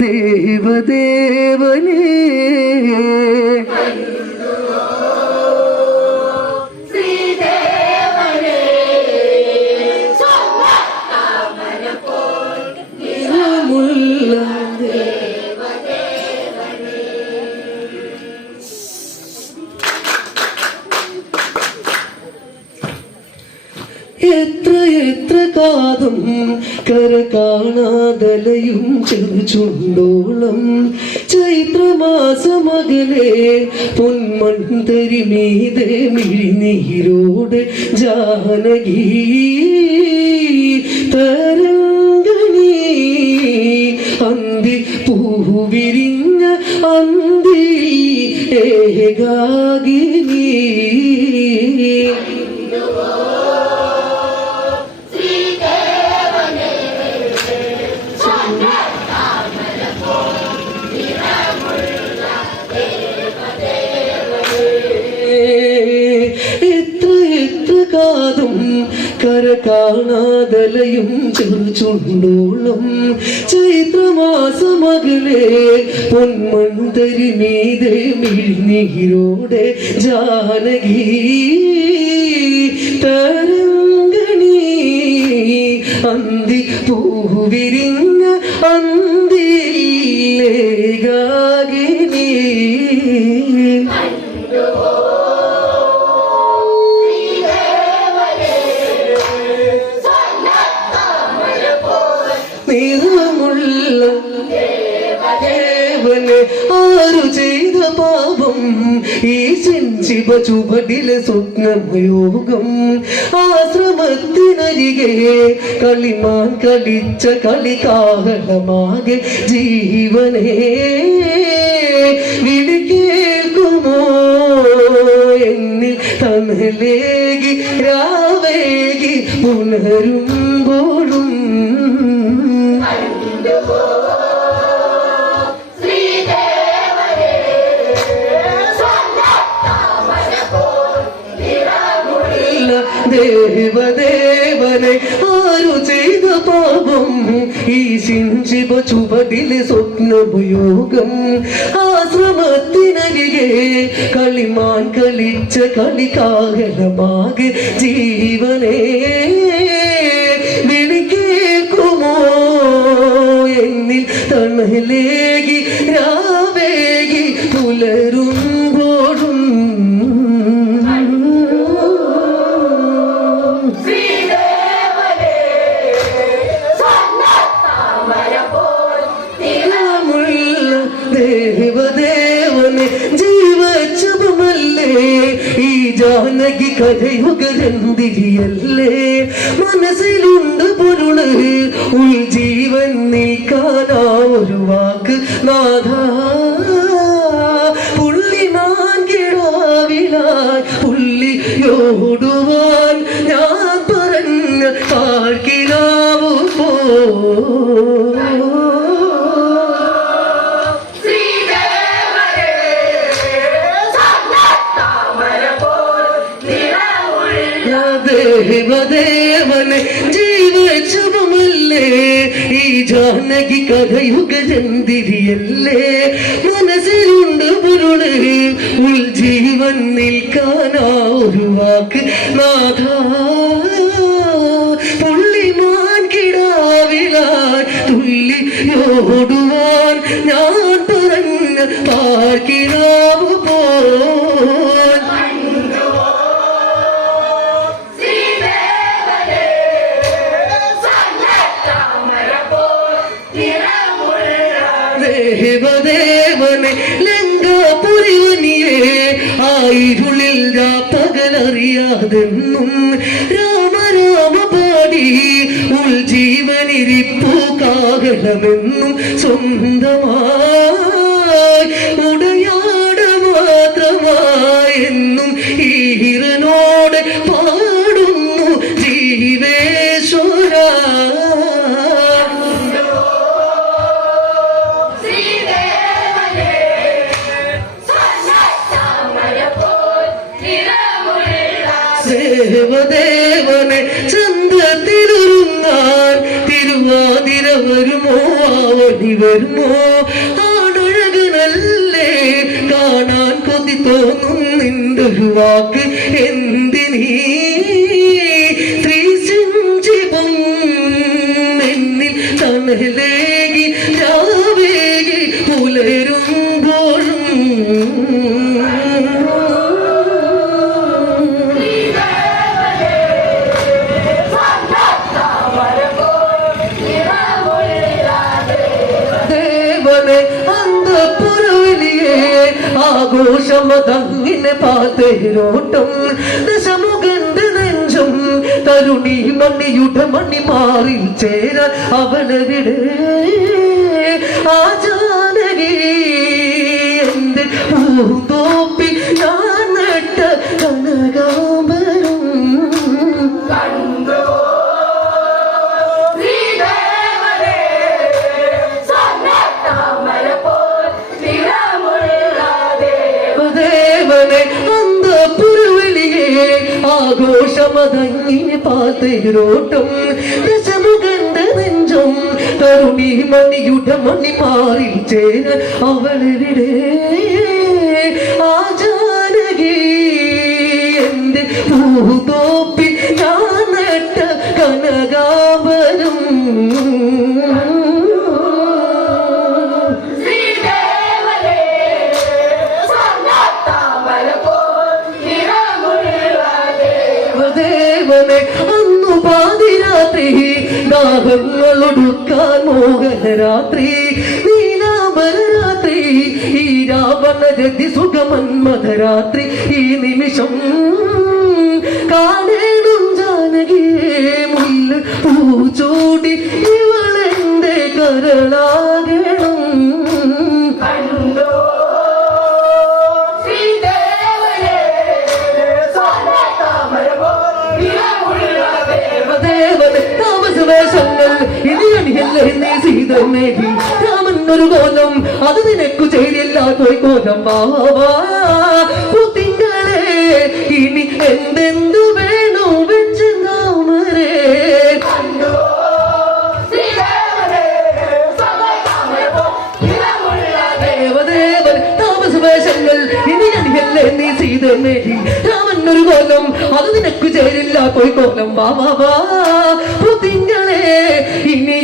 ദേവദേവനേ എത്ര എത്ര കാതും കര കാണാതലയും ചെറുചുണ്ടോളം ചൈത്രമാസമകലെ പൊന്മൺതരി മീതെ മിഴിനീരോടെ ജാനകി തരംഗണി അന്തി പൂവിരിഞ്ഞ അന്തി ഏകാഗിനി. എത്ര കര കാണാതലയും ചെറുചുണ്ടോളം ചൈത്രമാസമകലെ പൊന്മൺതരി മീതെ മിഴിനീരോടെ ജാനകി. തരംഗണി അന്തി പൂവിരിഞ്ഞ അന്തിയിലേകാകിനി പാപം ശിവ ചുവടിലെ സ്വപ്നമയോഗം ആശ്രമത്തിനരികെ കളിമാൻ കളിച്ച കളികാഹളമാകെ ജീവനെ വിളി കേൾക്കുമോ? എന്നിൽ തന്നലേകി രാവേകി പുണരുമ്പോഴും ദേവദേവനെ ആരു ചെയ്ത പാപം? ഈ ശിഞ്ചിപ ചുവടിലെ സ്വപ്നഭയോഗം ആശ്രമത്തിനരികെ കളിമാൻ കളിച്ച കളികാകലമാകെ ജീവനെ വിളിക്കേക്കുമോ എന്നിൽ തണലേകി ജാനകി കഥയുഗരന്തിരിയല്ലേ മനസ്സിലുണ്ട് പൊരുൾ ഉൾജീവൻ നിൽക്കാനാ ഒരു വാക്ക് നാഥ. ദേവദേവനെ ജീവചമല്ലേ ഈ ജാനകി കഥയുഗചന്തിരിയല്ലേ മനസ്സിലുണ്ട് പൊരുൾ ഉൾജീവൻ നിൽക്കാനാ ഒരു വാക്ക്. നാഥ പകലറിയാതെന്നും രാമ രാമ പാടി ഉൾ ജീവനിരിപ്പു കാകണമെന്നും സ്വന്തമായി ദേവദേവനെ ചന്ദ്രത്തിലൊരുങ്ങാൻ തിരുവ തിരുവാതിര വരുമോ ആവടി വരുമോ? ആടൊഴകനല്ലേ കാണാൻ കൊതി തോന്നും നിന്റെ വാക്ക് എന്തിനീ? ഘോഷമതങ്ങിനെ പാതേരോട്ടം. ദശമുഖന്റെ നെഞ്ചും തരുണി മണ്ണിയുടെ മണ്ണി മാറി ചേര അവനവിടെ ആചാരകി എന്ത് പൂന്തോ ആഘോഷമതങ്ങിനെ പാത്തേരോട്ടം ദശമുഖന്റെ നെഞ്ചും തരുണി മണിയുടെ മണി മാറി ചേര മോഹനരാത്രി നീലാമരരാത്രി ഈ രാവണ രതി സുഖമന്മധരാത്രി ഈ നിമിഷം കാണേണം ജാനകിയെ മുല്ല പൂച്ചൂടി ഇവളെന്റെ കരളാകണം ഒരു കോലം. അത് നിനക്കു ചേരില്ല പോയി കോലം വാവാ കുത്തിങ്ങളെ ഇനി എന്തെന്തു വേണോ വെച്ച് എന്നീ സീതമേകി രാമൻ ഒരു കോലം. അത് നിനക്കു ചേരില്ല പോയി കോലം വാവാ പുതിങ്ങളെ ഇനി